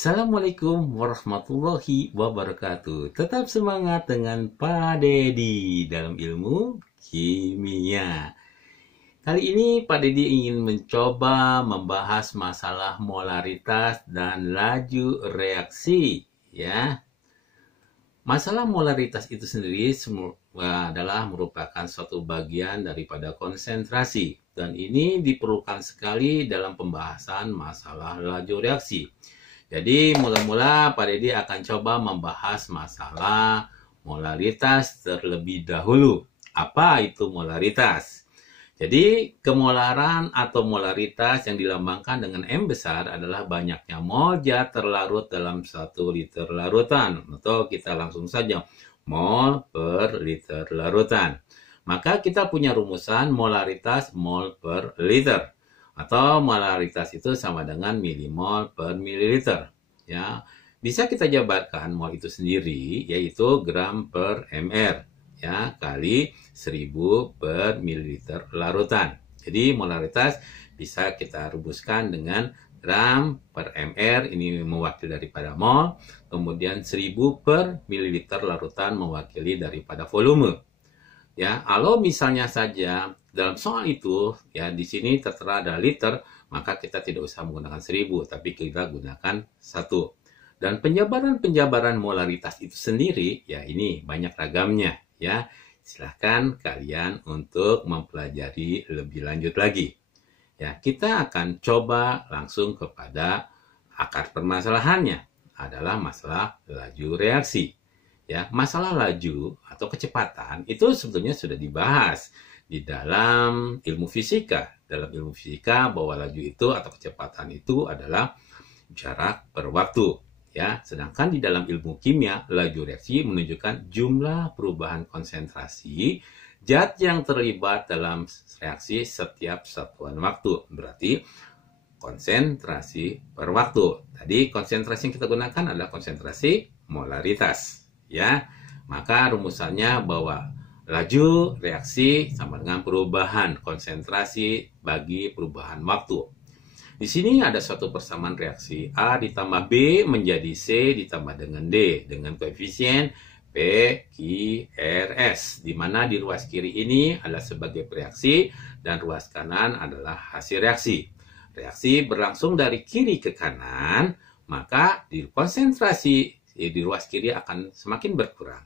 Assalamualaikum warahmatullahi wabarakatuh. Tetap semangat dengan Pak Dedi dalam ilmu kimia. Kali ini Pak Dedi ingin mencoba membahas masalah molaritas dan laju reaksi, ya. Masalah molaritas itu sendiri adalah merupakan suatu bagian daripada konsentrasi, dan ini diperlukan sekali dalam pembahasan masalah laju reaksi. Jadi mula-mula Pak Dedi akan coba membahas masalah molaritas terlebih dahulu. Apa itu molaritas? Jadi kemolaran atau molaritas yang dilambangkan dengan M besar adalah banyaknya mol zat terlarut dalam 1 liter larutan. Atau kita langsung saja mol per liter larutan. Maka kita punya rumusan molaritas mol per liter. Atau molaritas itu sama dengan milimol per mililiter. Ya, bisa kita jabarkan mol itu sendiri yaitu gram per mr, ya, kali 1000 per mililiter larutan. Jadi molaritas bisa kita rumuskan dengan gram per mr, ini mewakili daripada mol, kemudian 1000 per mililiter larutan mewakili daripada volume. Ya, kalau misalnya saja dalam soal itu, ya, di sini tertera ada liter, maka kita tidak usah menggunakan 1000, tapi kita gunakan 1. Dan penjabaran molaritas itu sendiri, ya, ini banyak ragamnya, ya. Silahkan kalian untuk mempelajari lebih lanjut lagi. Ya, kita akan coba langsung kepada akar permasalahannya, adalah masalah laju reaksi. Ya, masalah laju atau kecepatan itu sebetulnya sudah dibahas di dalam ilmu fisika. Dalam ilmu fisika bahwa laju itu atau kecepatan itu adalah jarak per waktu. Ya, sedangkan di dalam ilmu kimia, laju reaksi menunjukkan jumlah perubahan konsentrasi zat yang terlibat dalam reaksi setiap satuan waktu. Berarti konsentrasi per waktu. Tadi konsentrasi yang kita gunakan adalah konsentrasi molaritas. Ya, maka rumusannya bahwa laju reaksi sama dengan perubahan konsentrasi bagi perubahan waktu. Di sini ada suatu persamaan reaksi A ditambah B menjadi C ditambah dengan D dengan koefisien PQRS, di mana di ruas kiri ini adalah sebagai reaksi dan ruas kanan adalah hasil reaksi. Reaksi berlangsung dari kiri ke kanan, maka di konsentrasi di ruas kiri akan semakin berkurang.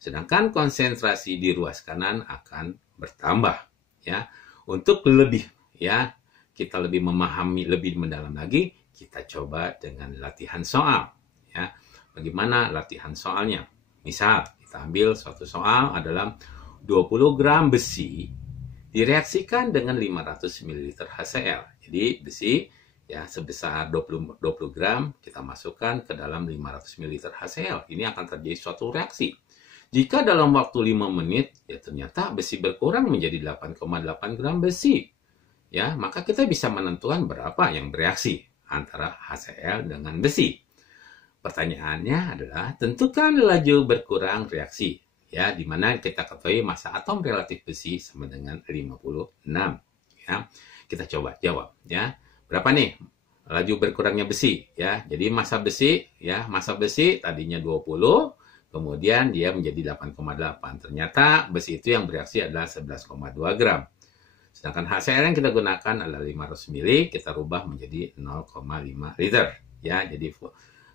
Sedangkan konsentrasi di ruas kanan akan bertambah, ya. Untuk lebih, ya, kita lebih memahami lebih mendalam lagi, kita coba dengan latihan soal, ya. Bagaimana latihan soalnya? Misal, kita ambil suatu soal adalah 20 gram besi direaksikan dengan 500 ml HCl. Jadi besi, ya, sebesar 20 gram kita masukkan ke dalam 500 ml HCl. Ini akan terjadi suatu reaksi. Jika dalam waktu 5 menit, ya ternyata besi berkurang menjadi 8,8 gram besi. Ya, maka kita bisa menentukan berapa yang bereaksi antara HCl dengan besi. Pertanyaannya adalah tentukan laju berkurang reaksi, ya, di mana kita ketahui massa atom relatif besi sama dengan 56. Ya, kita coba jawab, ya. Berapa nih laju berkurangnya besi, ya? Jadi massa besi tadinya 20, kemudian dia menjadi 8,8. Ternyata besi itu yang bereaksi adalah 11,2 gram. Sedangkan HCl yang kita gunakan adalah 500 ml, kita rubah menjadi 0,5 liter. Ya, jadi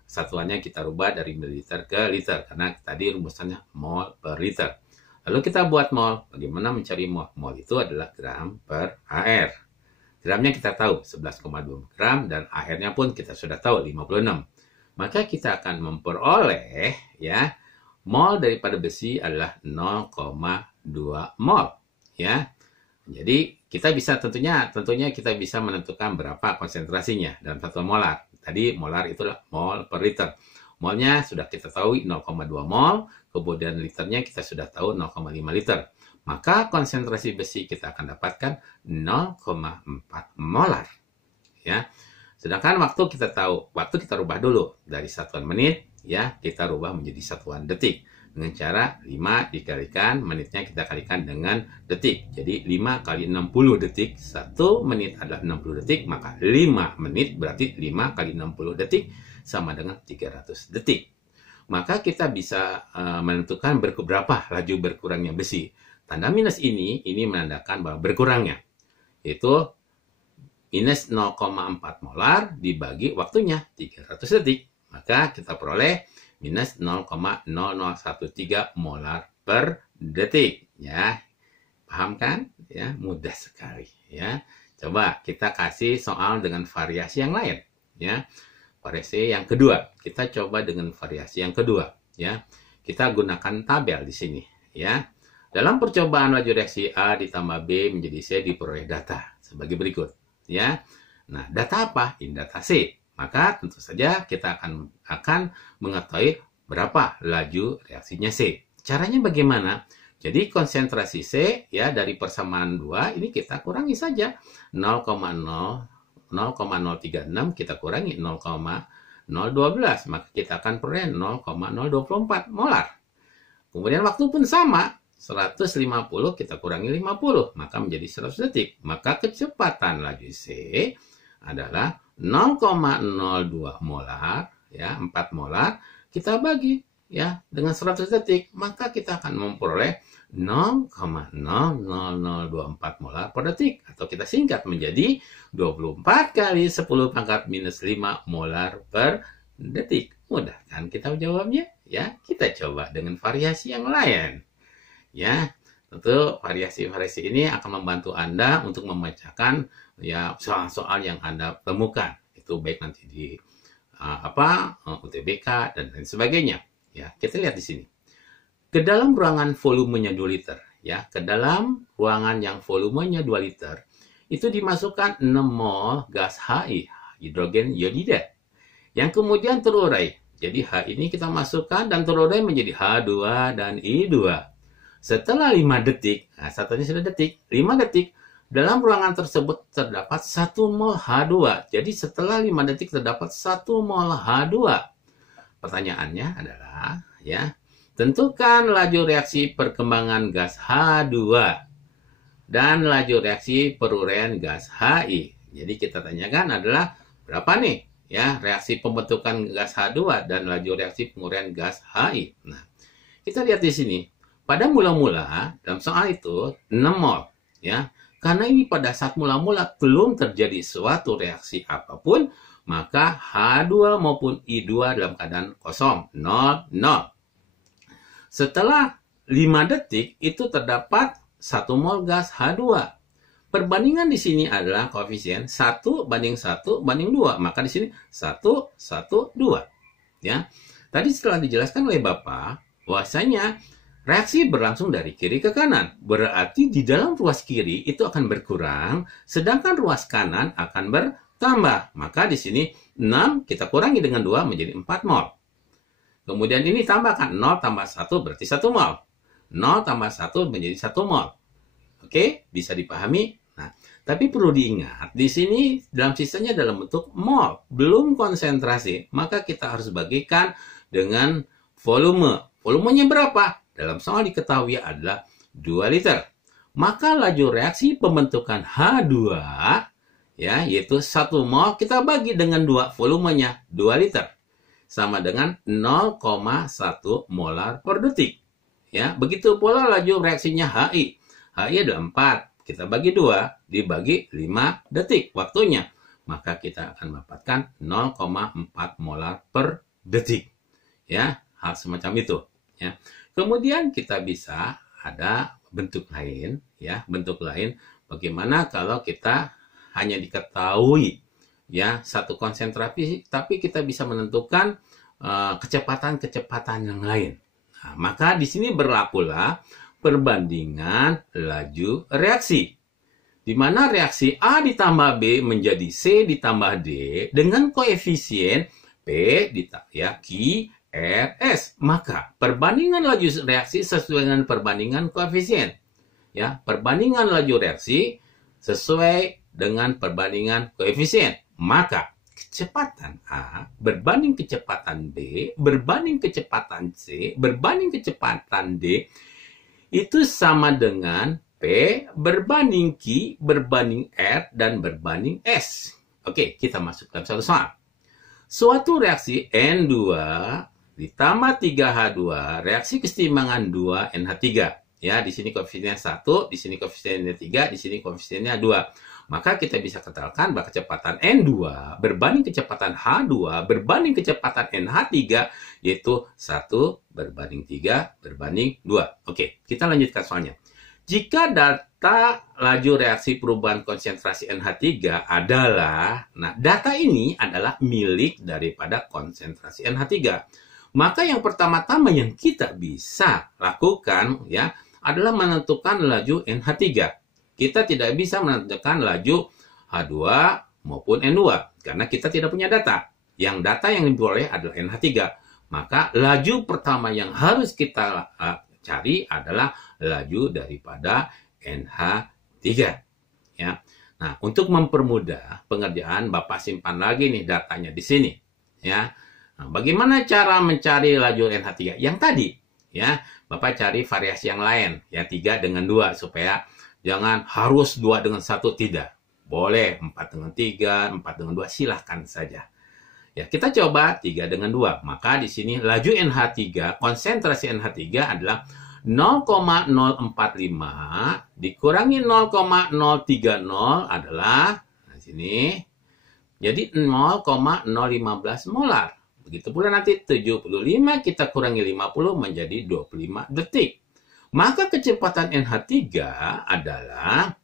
satuannya kita rubah dari mililiter ke liter, karena tadi rumusannya mol per liter. Lalu kita buat mol. Bagaimana mencari mol? Mol itu adalah gram per AR. Gramnya kita tahu 11,2 gram dan AR-nya pun kita sudah tahu 56. Maka kita akan memperoleh, ya, mol daripada besi adalah 0,2 mol, ya. Jadi kita bisa tentunya kita bisa menentukan berapa konsentrasinya dalam satuan molar. Tadi molar itulah mol per liter. Molnya sudah kita tahu 0,2 mol, kemudian liternya kita sudah tahu 0,5 liter. Maka konsentrasi besi kita akan dapatkan 0,4 molar. Ya. Sedangkan waktu kita tahu, waktu kita rubah dulu dari satuan menit, ya, kita rubah menjadi satuan detik. Dengan cara 5 dikalikan, menitnya kita kalikan dengan detik. Jadi 5 kali 60 detik, 1 menit adalah 60 detik, maka 5 menit berarti 5 kali 60 detik sama dengan 300 detik. Maka kita bisa menentukan berapa laju berkurangnya besi. Tanda minus ini menandakan bahwa berkurangnya. Itu minus 0,4 molar dibagi waktunya 300 detik. Maka kita peroleh minus 0,0013 molar per detik. Ya, paham kan? Ya, mudah sekali. Ya, coba kita kasih soal dengan variasi yang lain. Ya, variasi yang kedua. Kita coba dengan variasi yang kedua. Ya, kita gunakan tabel di sini. Ya, dalam percobaan laju reaksi A ditambah B menjadi C diperoleh data sebagai berikut. Ya, nah data apa? Ini data C. Maka tentu saja kita akan mengetahui berapa laju reaksinya C. Caranya bagaimana? Jadi konsentrasi C ya dari persamaan 2 ini kita kurangi saja 0,036 kita kurangi 0,012 maka kita akan peroleh 0,024 molar. Kemudian waktu pun sama 150 kita kurangi 50 maka menjadi 100 detik. Maka kecepatan laju C adalah 0,02 molar ya 4 molar kita bagi ya dengan 100 detik maka kita akan memperoleh 0,00024 molar per detik atau kita singkat menjadi 24 kali 10 pangkat minus 5 molar per detik. Mudah kan kita menjawabnya? Ya, kita coba dengan variasi yang lain. Ya, tentu variasi-variasi ini akan membantu Anda untuk memecahkan ya soal-soal yang Anda temukan. Itu baik nanti di UTBK dan lain sebagainya. Ya, kita lihat di sini. Ke dalam ruangan volumenya 2 liter, ya, ke dalam ruangan yang volumenya 2 liter, itu dimasukkan 6 mol gas HI, hidrogen iodida, yang kemudian terurai. Jadi H ini kita masukkan dan terurai menjadi H2 dan I2. Setelah 5 detik, nah satunya sudah detik, 5 detik, dalam ruangan tersebut terdapat 1 mol H2. Jadi setelah 5 detik terdapat 1 mol H2. Pertanyaannya adalah, ya, tentukan laju reaksi perkembangan gas H2 dan laju reaksi peruraian gas HI. Jadi kita tanyakan adalah berapa nih, ya, reaksi pembentukan gas H2 dan laju reaksi penguraian gas HI. Nah, kita lihat di sini. Pada mula-mula, dalam soal itu 6 mol. Ya. Karena ini pada saat mula-mula belum terjadi suatu reaksi apapun, maka H2 maupun I2 dalam keadaan kosong. 0, 0. Setelah 5 detik, itu terdapat 1 mol gas H2. Perbandingan di sini adalah koefisien 1 banding 1 banding 2. Maka di sini 1, 1, 2. Ya. Tadi setelah dijelaskan oleh Bapak, bahwasanya reaksi berlangsung dari kiri ke kanan. Berarti di dalam ruas kiri itu akan berkurang, sedangkan ruas kanan akan bertambah. Maka di sini 6 kita kurangi dengan 2 menjadi 4 mol. Kemudian ini tambahkan 0 tambah 1 berarti 1 mol. 0 tambah 1 menjadi 1 mol. Oke, bisa dipahami? Nah, tapi perlu diingat, di sini dalam sisanya dalam bentuk mol, belum konsentrasi. Maka kita harus bagikan dengan volume. Volumenya berapa? Dalam soal diketahui adalah 2 liter. Maka laju reaksi pembentukan H2 ya, yaitu 1 mol kita bagi dengan 2 volumenya 2 liter. Sama dengan 0,1 molar per detik. Ya, begitu pula laju reaksinya HI. HI adalah 4. Kita bagi 2 dibagi 5 detik waktunya. Maka kita akan mendapatkan 0,4 molar per detik. Ya, hal semacam itu. Ya. Kemudian kita bisa ada bentuk lain, ya, bentuk lain. Bagaimana kalau kita hanya diketahui, ya, satu konsentrasi, tapi kita bisa menentukan kecepatan-kecepatan yang lain. Nah, maka di sini berlakulah perbandingan laju reaksi, di mana reaksi A ditambah B menjadi C ditambah D dengan koefisien P ya, Q, R, S. Maka perbandingan laju reaksi sesuai dengan perbandingan koefisien. Ya, perbandingan laju reaksi sesuai dengan perbandingan koefisien. Maka kecepatan A berbanding kecepatan B berbanding kecepatan C berbanding kecepatan D itu sama dengan P berbanding Q berbanding R dan berbanding S. Oke, kita masukkan satu soal. Suatu reaksi N2 ditambah 3H2, reaksi keseimbangan 2 NH3. Ya, di sini koefisiennya 1, di sini koefisiennya 3, di sini koefisiennya 2. Maka kita bisa katakan bahwa kecepatan N2 berbanding kecepatan H2 berbanding kecepatan NH3 yaitu 1 berbanding 3 berbanding 2. Oke, kita lanjutkan soalnya. Jika data laju reaksi perubahan konsentrasi NH3 adalah, nah data ini adalah milik daripada konsentrasi NH3. Maka yang pertama-tama yang kita bisa lakukan ya adalah menentukan laju NH3. Kita tidak bisa menentukan laju H2 maupun N2 karena kita tidak punya data. Yang data yang diperoleh adalah NH3. Maka laju pertama yang harus kita cari adalah laju daripada NH3. Ya. Nah, untuk mempermudah pengerjaan, Bapak simpan lagi nih datanya di sini. Ya. Nah, bagaimana cara mencari laju NH3? Yang tadi, ya, Bapak cari variasi yang lain, ya 3 dengan 2 supaya jangan harus 2 dengan 1, tidak. Boleh 4 dengan 3, 4 dengan 2, silahkan saja. Ya, kita coba 3 dengan 2. Maka di sini laju NH3, konsentrasi NH3 adalah 0,045 dikurangi 0,030 adalah di sini. Jadi 0,015 molar. Begitu pula nanti 75 kita kurangi 50 menjadi 25 detik. Maka kecepatan NH3 adalah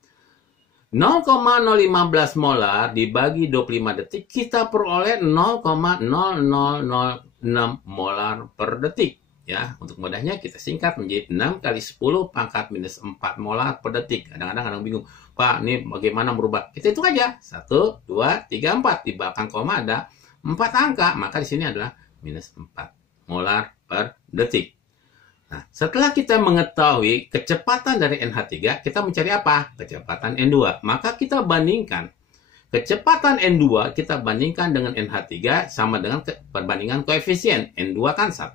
0,015 molar dibagi 25 detik, kita peroleh 0,0006 molar per detik. Ya, untuk mudahnya kita singkat menjadi 6 kali 10 pangkat minus 4 molar per detik. Kadang-kadang bingung, Pak, ini bagaimana merubah? Kita hitung aja. 1, 2, 3, 4. Di belakang koma ada 4 angka. Maka di sini adalah minus 4 molar per detik. Nah, setelah kita mengetahui kecepatan dari NH3, kita mencari apa? Kecepatan N2. Maka kita bandingkan. Kecepatan N2 kita bandingkan dengan NH3 sama dengan perbandingan koefisien. N2 kan 1.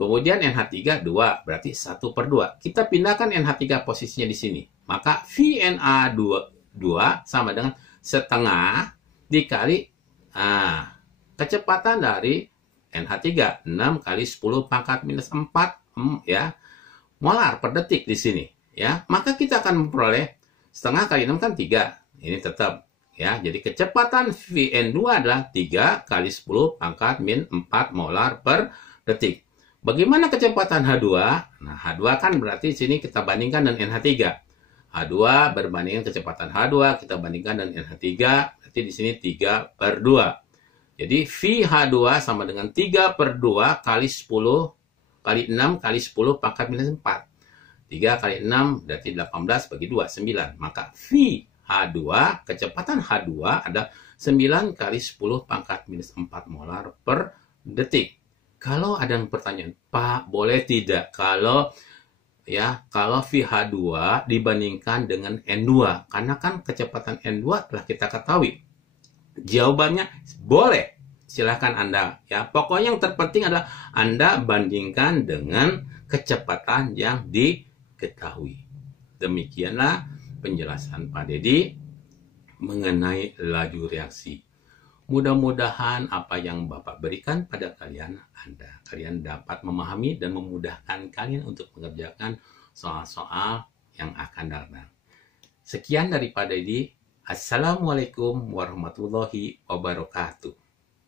Kemudian NH3 2, berarti 1 per 2. Kita pindahkan NH3 posisinya di sini. Maka VNA 2 sama dengan setengah dikali kecepatan dari NH3. 6 kali 10 pangkat minus 4 ya, molar per detik di sini. Ya, maka kita akan memperoleh setengah kali 6 kan 3. Ini tetap. Ya, jadi kecepatan Vn2 adalah 3 kali 10 pangkat min 4 molar per detik. Bagaimana kecepatan H2? Nah, H2 kan berarti sini kita bandingkan dengan NH3. H2 berbandingan kecepatan H2, kita bandingkan dengan NH3, berarti di sini 3 per 2. Jadi VH2 sama dengan 3 per 2 kali 10 kali 6 kali 10 pangkat minus 4. 3 kali 6 berarti 18 bagi 2, 9. Maka VH2, kecepatan H2 ada 9 kali 10 pangkat minus 4 molar per detik. Kalau ada yang pertanyaan, Pak, boleh tidak kalau VH2 dibandingkan dengan N2? Karena kan kecepatan N2 telah kita ketahui. Jawabannya boleh. Silahkan Anda. Ya, pokoknya yang terpenting adalah Anda bandingkan dengan kecepatan yang diketahui. Demikianlah penjelasan Pak Dedi mengenai laju reaksi. Mudah-mudahan apa yang Bapak berikan pada kalian dapat memahami dan memudahkan kalian untuk mengerjakan soal-soal yang akan datang. Sekian dari Pak Dedi. Assalamualaikum warahmatullahi wabarakatuh.